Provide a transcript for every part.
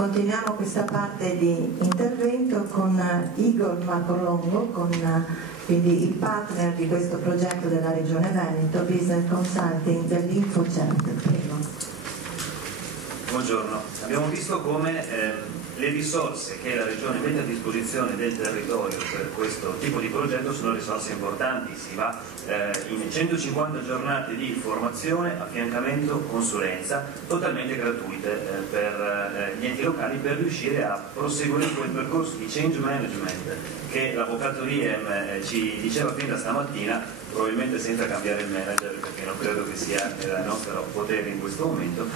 Continuiamo questa parte di intervento con Igor Macolongo, quindi il partner di questo progetto della Regione Veneto, Business Consulting dell'InfoCert. Prego. Buongiorno, abbiamo visto come le risorse che la Regione mette a disposizione del territorio per questo tipo di progetto sono risorse importanti. Si va in 150 giornate di formazione, affiancamento, consulenza totalmente gratuite per gli enti locali per riuscire a proseguire quel percorso di change management che l'avvocato Riem ci diceva fin da stamattina, probabilmente senza cambiare il manager, perché non credo che sia nel nostro potere in questo momento,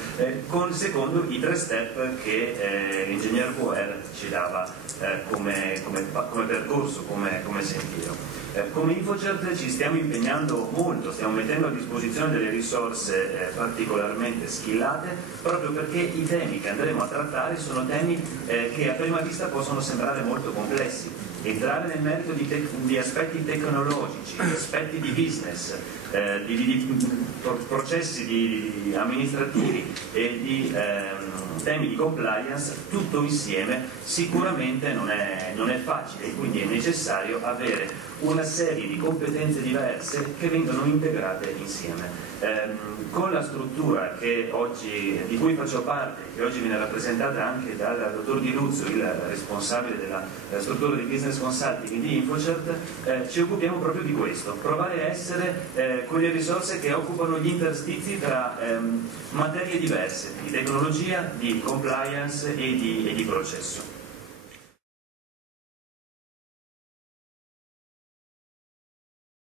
secondo i 3 step che l'ingegner Boer ci dava come percorso, come sentiero. Come InfoCert ci stiamo impegnando molto, stiamo mettendo a disposizione delle risorse particolarmente skillate, proprio perché i temi che andremo a trattare sono temi che a prima vista possono sembrare molto complessi. Entrare nel merito di aspetti tecnologici, di aspetti di business, di processi amministrativi e di temi di compliance, tutto insieme sicuramente non è facile, e quindi è necessario avere una serie di competenze diverse che vengono integrate insieme. Con la struttura di cui faccio parte, che oggi viene rappresentata anche dal dottor Di Luzzo, il responsabile della struttura di business consulting di InfoCert, ci occupiamo proprio di questo, provare a essere quelle risorse che occupano gli interstizi tra materie diverse, di tecnologia, di compliance e di processo.